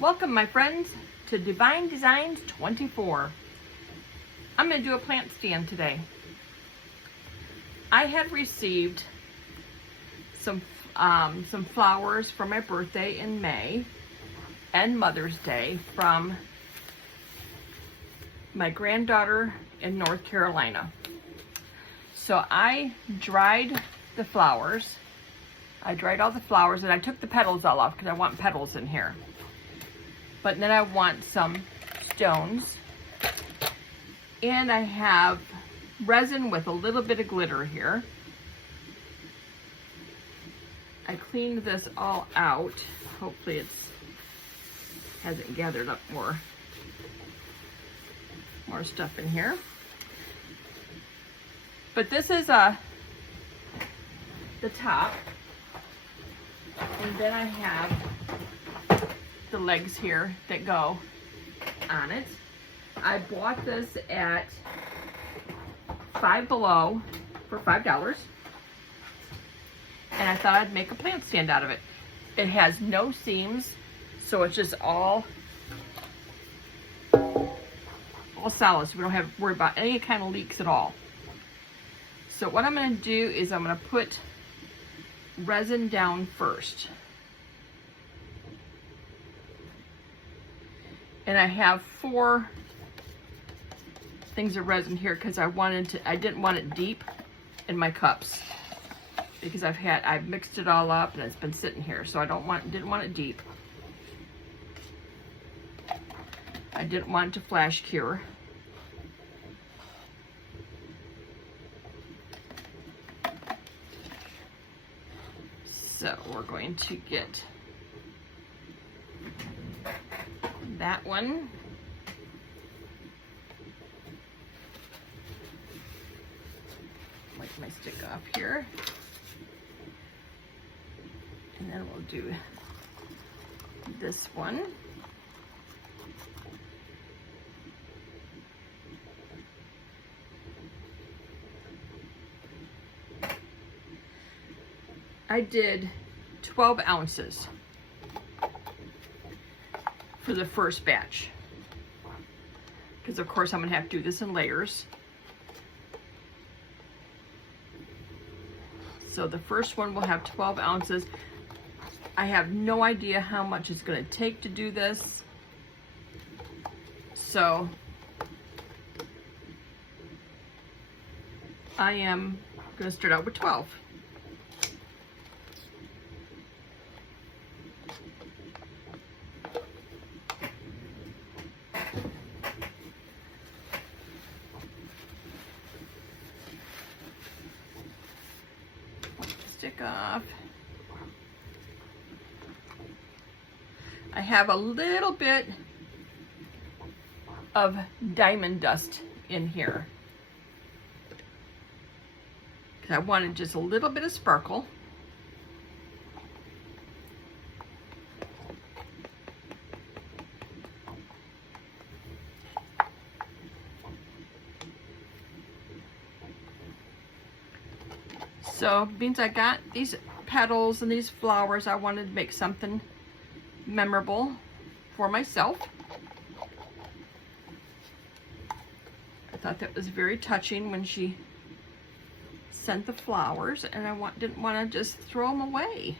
Welcome, my friends, to Divine Designs 24. I'm going to do a plant stand today. I had received some flowers for my birthday in May and Mother's Day from my granddaughter in North Carolina. So I dried the flowers. I dried all the flowers and I took the petals all off because I want petals in here. But then I want some stones. And I have resin with a little bit of glitter here. I cleaned this all out. Hopefully it hasn't gathered up more stuff in here. But this is the top. And then I have the legs here that go on it. I bought this at Five Below for $5. And I thought I'd make a plant stand out of it. It has no seams, so it's just all solid. So we don't have to worry about any kind of leaks at all. So what I'm going to do is I'm going to put resin down first. And I have 4 things of resin here because I didn't want it deep in my cups because I've mixed it all up and it's been sitting here, so didn't want it deep. I didn't want it to flash cure. So we're going to get that one. Wipe my stick off here. And then we'll do this one. I did 12 ounces for the first batch, because of course I'm gonna have to do this in layers. So the first one will have 12 ounces. I have no idea how much it's gonna take to do this. So I am gonna start out with 12. Stick off. I have a little bit of diamond dust in here because I wanted just a little bit of sparkle. So, means I got these petals and these flowers, I wanted to make something memorable for myself. I thought that was very touching when she sent the flowers, and I didn't want to just throw them away.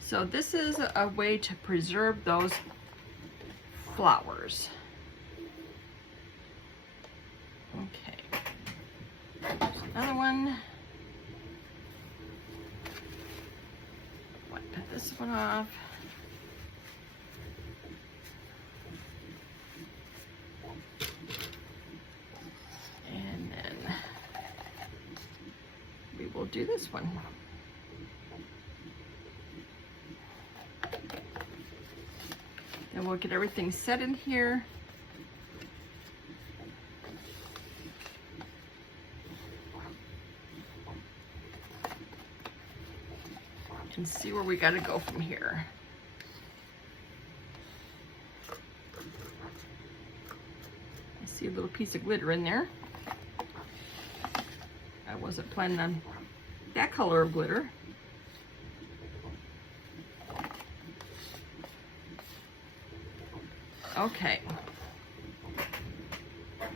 So this is a way to preserve those flowers. Okay, there's another one. Wipe this one off. And then we will do this one. Then we'll get everything set in here. And see where we got to go from here. I see a little piece of glitter in there. I wasn't planning on that color of glitter. Okay.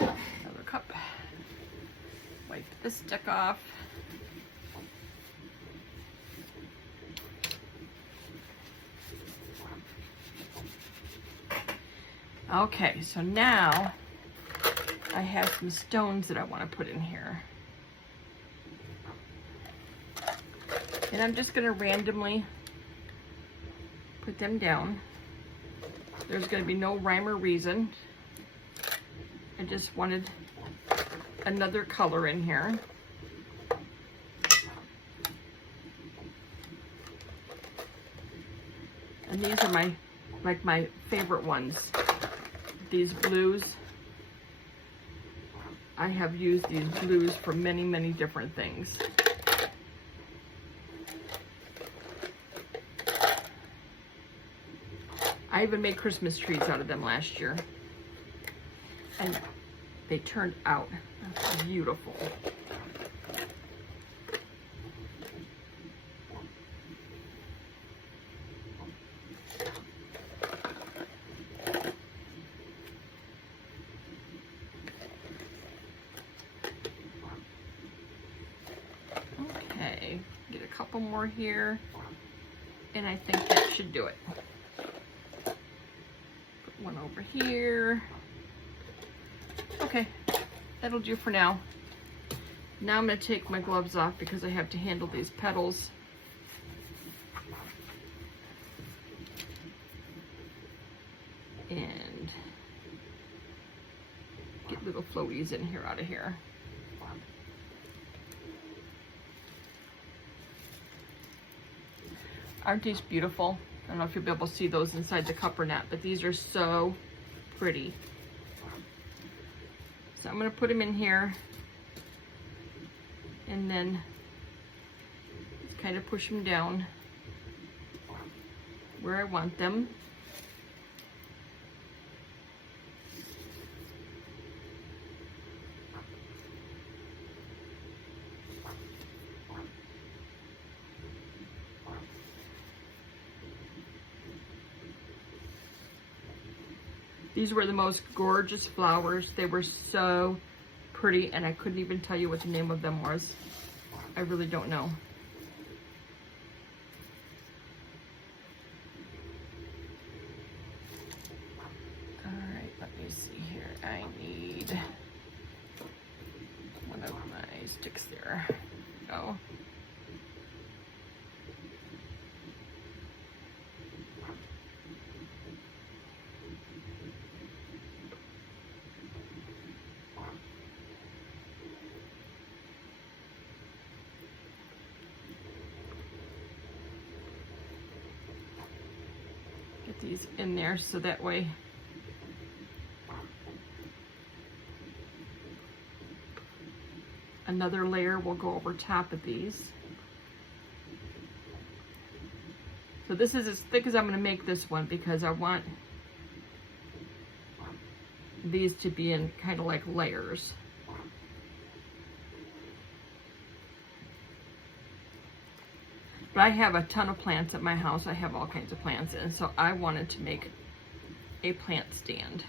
Another cup. Wipe the stick off. Okay, so now I have some stones that I want to put in here. And I'm just going to randomly put them down. There's going to be no rhyme or reason. I just wanted another color in here. And these are my favorite ones. These blues. I have used these blues for many, many different things. I even made Christmas trees out of them last year. And they turned out beautiful. Okay, get a couple more here, and I think that should do it. Put one over here. Okay, that'll do for now. Now I'm going to take my gloves off because I have to handle these petals. And get little floaties in here out of here. Aren't these beautiful? I don't know if you'll be able to see those inside the cup or not, but these are so pretty. So I'm going to put them in here and then just kind of push them down where I want them. These were the most gorgeous flowers. They were so pretty, and I couldn't even tell you what the name of them was. I really don't know. All right, let me see here. I need one of my sticks there. Go. These in there so that way another layer will go over top of these. So this is as thick as I'm going to make this one because I want these to be in kind of like layers. But I have a ton of plants at my house. I have all kinds of plants, and so I wanted to make a plant stand.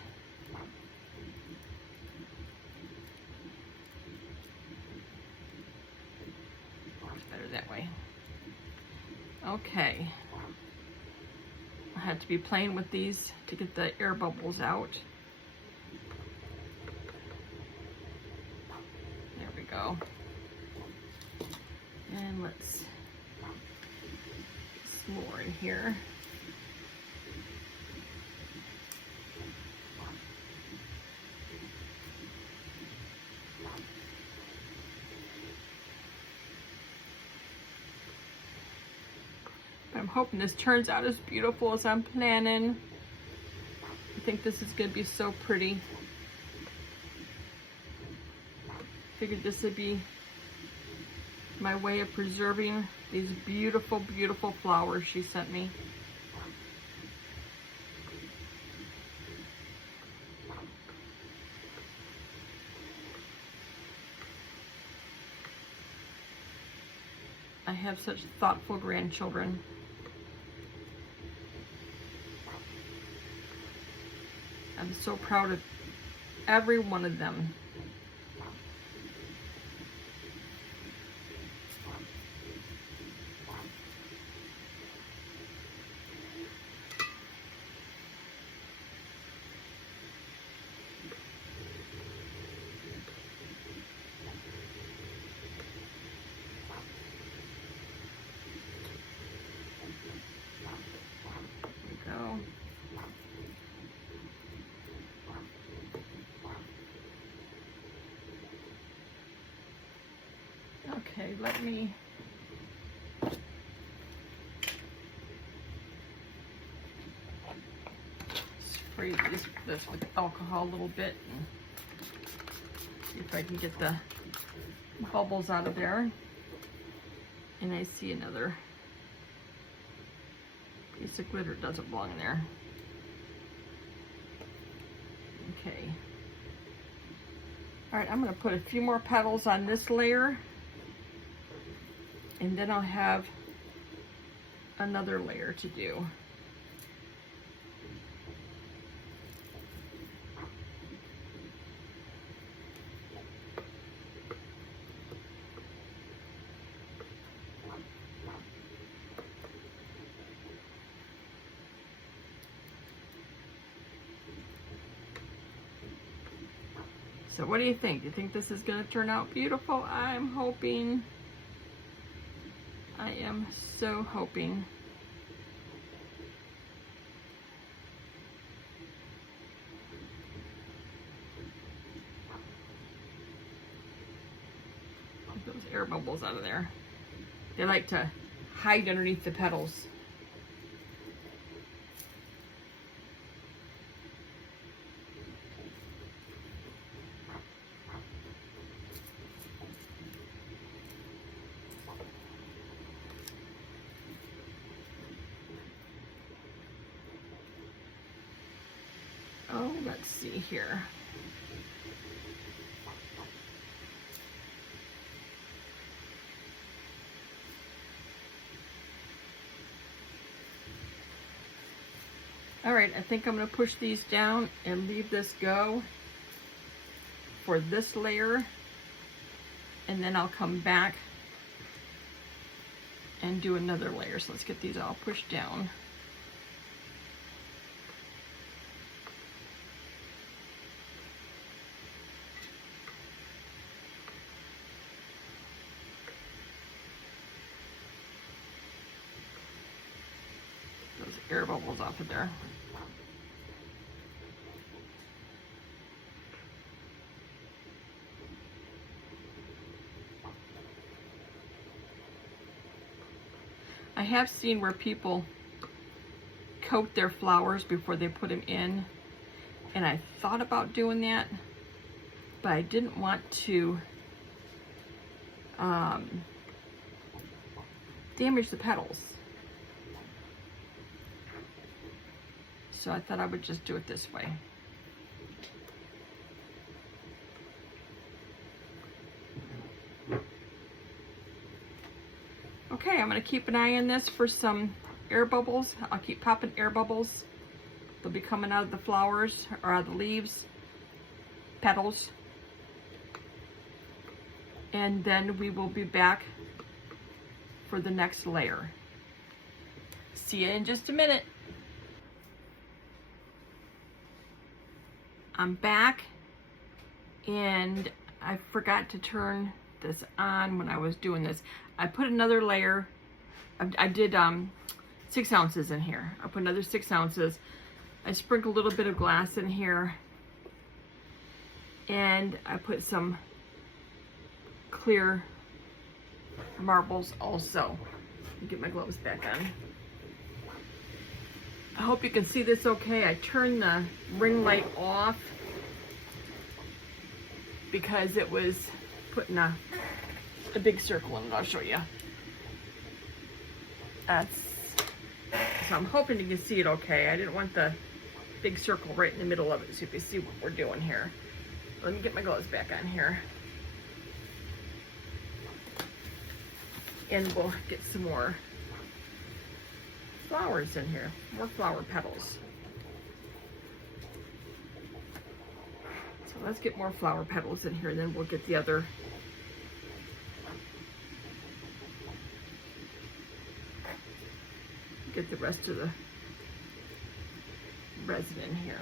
It's better that way. Okay. I had to be playing with these to get the air bubbles out. There we go. And let's more in here. But I'm hoping this turns out as beautiful as I'm planning. I think this is going to be so pretty. Figured this would be my way of preserving these beautiful, beautiful flowers she sent me. I have such thoughtful grandchildren. I'm so proud of every one of them. Okay, let me spray this with alcohol a little bit and see if I can get the bubbles out of there. And I see another piece of glitter doesn't belong in there. Okay. All right, I'm going to put a few more petals on this layer, and then I'll have another layer to do. So what do you think? Do you think this is going to turn out beautiful? I'm hoping. I am so hoping. Get those air bubbles out of there. They like to hide underneath the petals. Oh, let's see here. All right, I think I'm going to push these down and leave this go for this layer, and then I'll come back and do another layer. So let's get these all pushed down. Those air bubbles off of there. I have seen where people coat their flowers before they put them in, and I thought about doing that, but I didn't want to damage the petals. So I thought I would just do it this way. Okay, I'm going to keep an eye on this for some air bubbles. I'll keep popping air bubbles. They'll be coming out of the flowers or out of the leaves, petals. And then we will be back for the next layer. See you in just a minute. I'm back, and I forgot to turn this on when I was doing this. I put another layer. I did 6 ounces in here. I put another 6 ounces. I sprinkled a little bit of glass in here, and I put some clear marbles also. Get my gloves back on. I hope you can see this okay. I turned the ring light off because it was putting a big circle in it. I'll show you. So I'm hoping you can see it okay. I didn't want the big circle right in the middle of it, so you can see what we're doing here. Let me get my gloves back on here. And we'll get some more flowers in here, more flower petals. Let's get more flower petals in here, and then we'll get the other. Get the rest of the resin in here.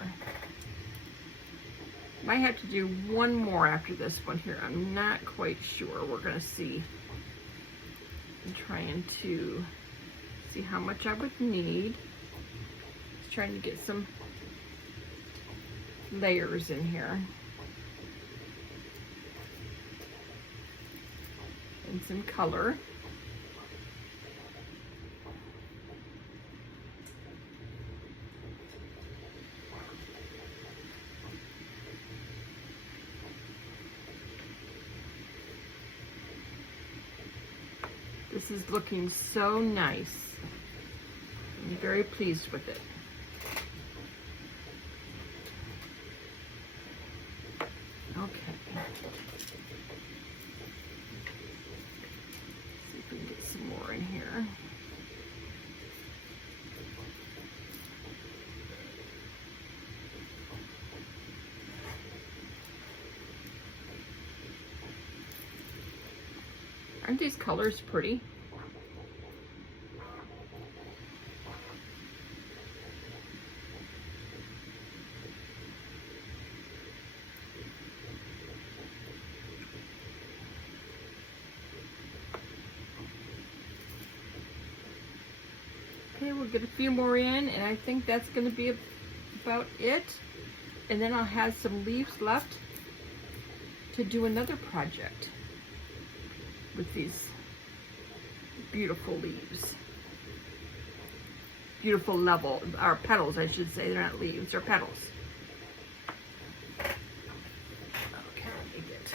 Might have to do one more after this one here. I'm not quite sure. We're gonna see. I'm trying to see how much I would need. Just trying to get some layers in here. And some color. This is looking so nice. I'm very pleased with it. Okay. See if we can get some more in here. Aren't these colors pretty? Okay, we'll get a few more in, and I think that's going to be about it. And then I'll have some leaves left to do another project with these beautiful leaves. Beautiful level, or petals I should say, they're not leaves, they're petals. Okay, let me get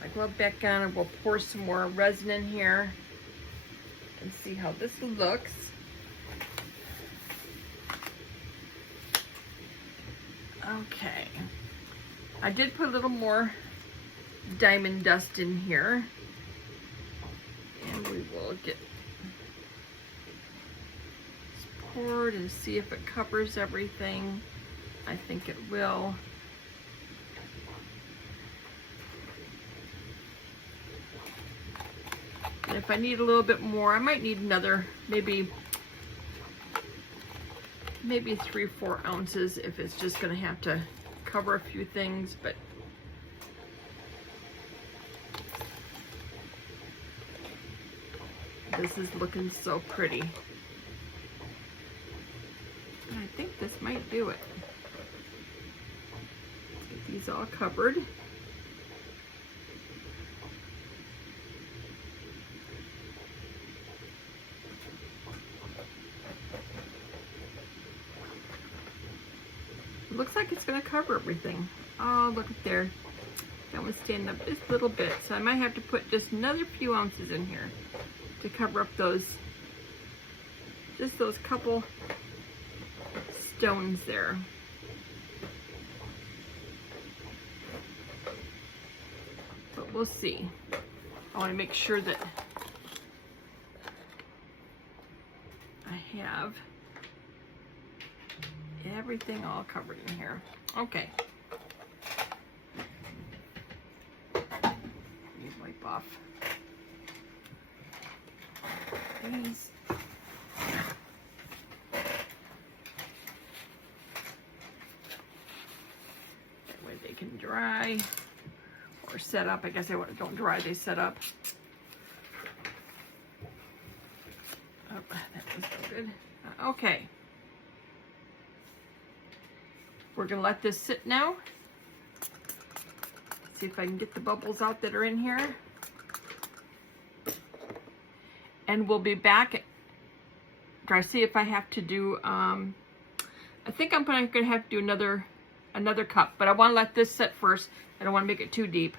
my glove back on, and we'll pour some more resin in here and see how this looks. Okay, I did put a little more diamond dust in here, and we will get this poured and see if it covers everything. I think it will. And if I need a little bit more, I might need another, maybe 3-4 ounces if it's just going to have to cover a few things, but this is looking so pretty. And I think this might do it. Let's get these all covered. It looks like it's going to cover everything. Oh, look at there. That one's standing up just a little bit, so I might have to put just another few ounces in here to cover up those, just those couple stones there. But we'll see. I want to make sure that I have everything all covered in here. Okay. Let me wipe off these. That way they can dry or set up. I guess they don't dry, they set up. Oh, that was so good. Okay. We're gonna let this sit now. See if I can get the bubbles out that are in here. And we'll be back. Try to see if I have to do, I think I'm gonna have to do another cup, but I wanna let this set first. I don't wanna make it too deep.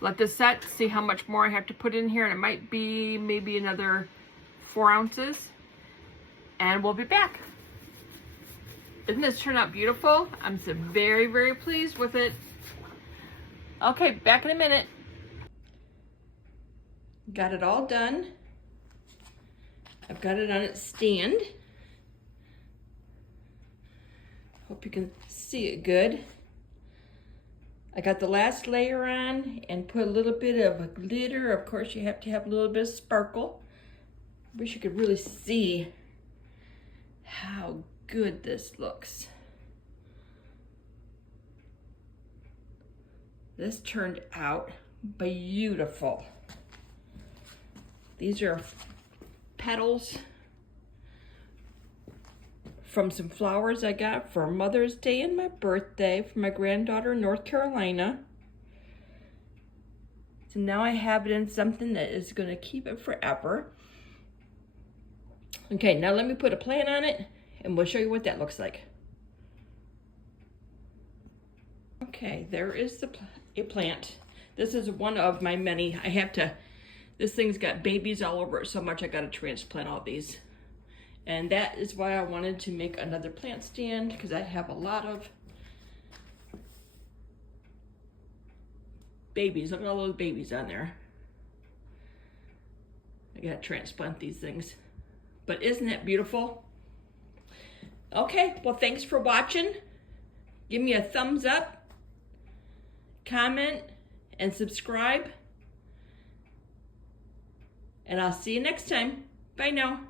Let this set, see how much more I have to put in here, and it might be maybe another 4 ounces. And we'll be back. Doesn't this turn out beautiful? I'm so very, very pleased with it. Okay, back in a minute. Got it all done. I've got it on its stand. Hope you can see it good. I got the last layer on and put a little bit of glitter. Of course, you have to have a little bit of sparkle. Wish you could really see how good this looks. This turned out beautiful. These are petals from some flowers I got for Mother's Day and my birthday from my granddaughter in North Carolina. So now I have it in something that is going to keep it forever. Okay, now let me put a plant on it and we'll show you what that looks like. Okay, there is a plant. This is one of my many. This thing's got babies all over it so much I got to transplant all these. And that is why I wanted to make another plant stand, because I have a lot of babies. Look at all those babies on there. I gotta transplant these things. But isn't that beautiful? Okay, well, thanks for watching. Give me a thumbs up, comment, and subscribe. And I'll see you next time. Bye now.